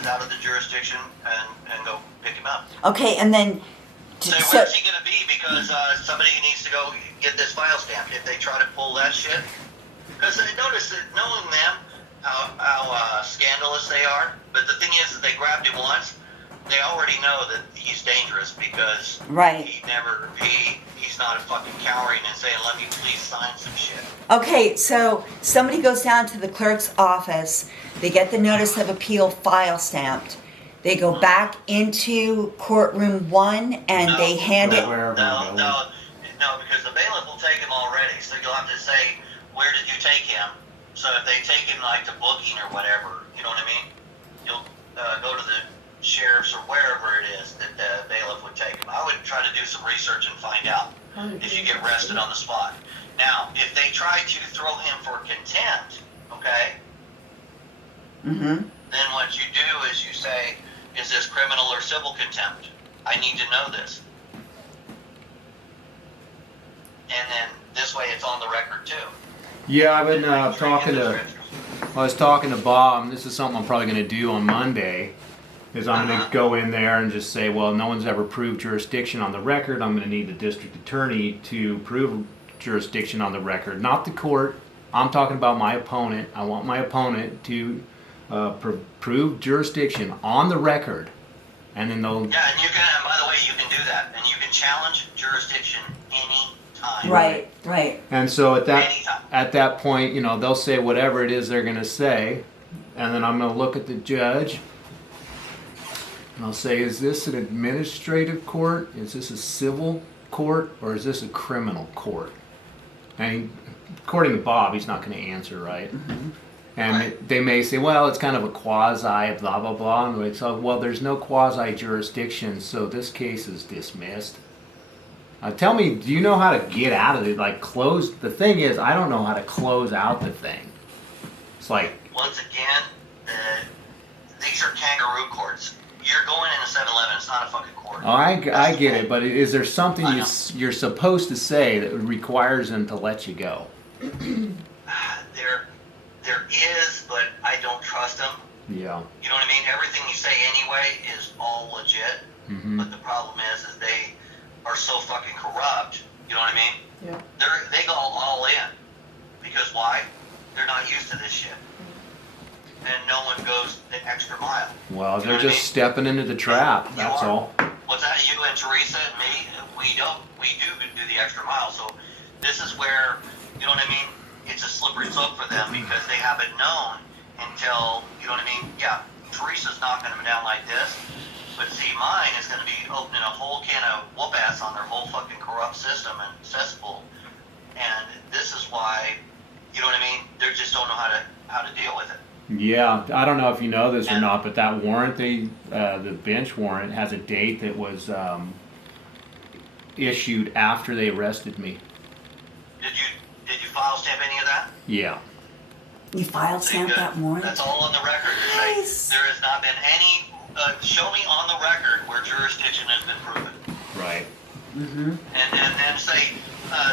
is out of the jurisdiction and go pick him up. Okay, and then... So where's he going to be? Because somebody needs to go get this file stamped if they try to pull that shit. Because notice that knowing them, how scandalous they are, but the thing is that they grabbed him once, they already know that he's dangerous because right. he's not a fucking cowering and saying, let me please sign some shit. Okay, so somebody goes down to the clerk's office, they get the notice of appeal file stamped, they go back into courtroom 1 and they hand it... No, because the bailiff will take him already, so you'll have to say, where did you take him? So if they take him like to booking or whatever, you know what I mean? You'll go to the sheriff's or wherever it is that the bailiff would take him. I would try to do some research and find out if you get arrested on the spot. Now, if they try to throw him for contempt, okay, then what you do is you say, is this criminal or civil contempt? I need to know this. And then this way it's on the record too. Yeah, I've been I was talking to Bob, and this is something I'm probably going to do on Monday, is I'm going to go in there and just say, well, no one's ever proved jurisdiction on the record. I'm going to need the district attorney to prove jurisdiction on the record, not the court. I'm talking about my opponent. I want my opponent to prove jurisdiction on the record, and then they'll... Yeah, and you can, and by the way, you can do that, and you can challenge jurisdiction any time. Right. And so at that point, you know, they'll say whatever it is they're going to say, and then I'm going to look at the judge, and I'll say, is this an administrative court? Is this a civil court? Or is this a criminal court? And according to Bob, he's not going to answer, right? And they may say, well, it's kind of a quasi blah, blah, blah. And we say, well, there's no quasi jurisdiction, so this case is dismissed. Tell me, do you know how to get out of it? Like, close... The thing is, I don't know how to close out the thing. It's like... Once again, these are kangaroo courts. You're going in a 7-Eleven. It's not a fucking court. Oh, I get it, but is there something you're supposed to say that requires them to let you go? There is, but I don't trust them. Yeah. You know what I mean? Everything you say anyway is all legit. But the problem is they are so fucking corrupt. You know what I mean? Yeah. They go all in. Because why? They're not used to this shit. And no one goes the extra mile. Well, they're just stepping into the trap. That's all. What's that? You and Teresa and me, we do the extra mile. So this is where, you know what I mean? It's a slippery slope for them because they haven't known until, you know what I mean? Yeah, Teresa's knocking them down like this. But see, mine is going to be opening a whole can of whoop-ass on their whole fucking corrupt system and cesspool. And this is why, you know what I mean? They just don't know how to deal with it. Yeah, I don't know if you know this or not, but that warrant, the bench warrant, has a date that was issued after they arrested me. Did you file stamp any of that? Yeah. You filed stamp that warrant? That's all on the record. Nice. There has not been any... show me on the record where jurisdiction has been proven. Right. And then say,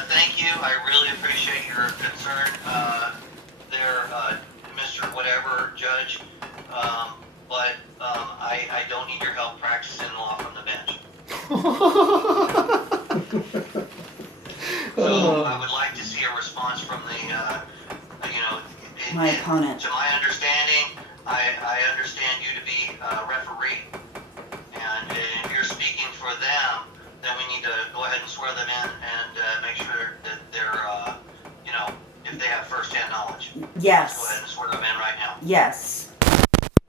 thank you, I really appreciate your concern there, Mr. Whatever, Judge, but I don't need your help practicing law from the bench. So I would like to see a response from the, my opponent. To my understanding, I understand you to be a referee, and if you're speaking for them, then we need to go ahead and swear them in and make sure that they're, if they have first-hand knowledge. Yes. Let's go ahead and swear them in right now. Yes.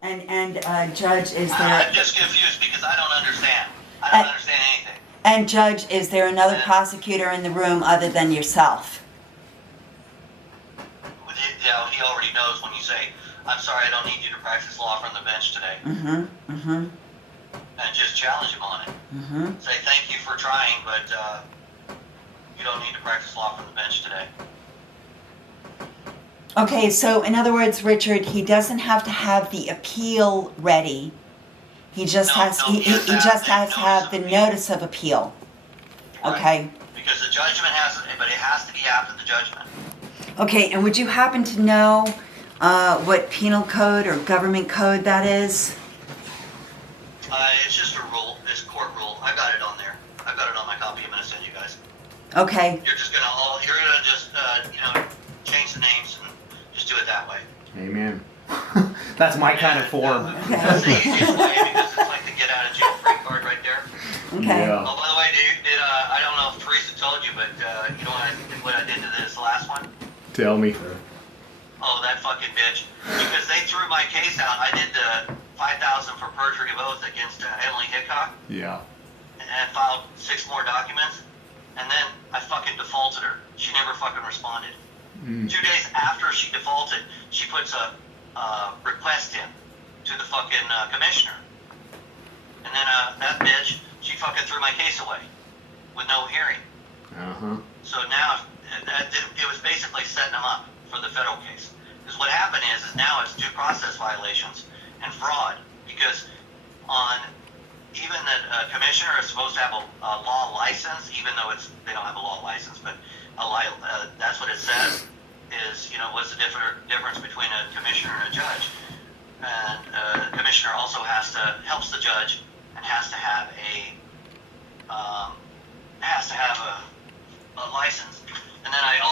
And Judge, is there... I'm just confused because I don't understand. I don't understand anything. And Judge, is there another prosecutor in the room other than yourself? Yeah, he already knows when you say, I'm sorry, I don't need you to practice law from the bench today. And just challenge him on it. Say, thank you for trying, but you don't need to practice law from the bench today. Okay, so in other words, Richard, he doesn't have to have the appeal ready. He just has to have the notice of appeal. Right. Okay. Because the judgment but it has to be after the judgment. Okay, and would you happen to know what penal code or government code that is? It's just a rule. It's court rule. I got it on there. I've got it on my copy. I'm gonna send you guys. Okay. You're gonna just change the names and just do it that way. Amen. That's my kind of form. That's the easiest way because it's like the get out of jail free card right there. Okay. Yeah. Oh, by the way, I don't know if Teresa told you, but you know what I did to this last one? Tell me. Oh, that fucking bitch. Because they threw my case out. I did the 5,000 for perjury of oath against Emily Hickok Yeah. and filed 6 more documents. And then I fucking defaulted her. She never fucking responded. 2 days after she defaulted, she puts a request in to the fucking commissioner. And then that bitch, she fucking threw my case away with no hearing. Uh-huh. So now it was basically setting them up for the federal case. Because what happened is now it's due process violations and fraud. Because on even the commissioner is supposed to have a law license, even though they don't have a law license, but that's what it says. Is what's the difference between a commissioner and a judge? And the commissioner also helps the judge and has to have a license. And then I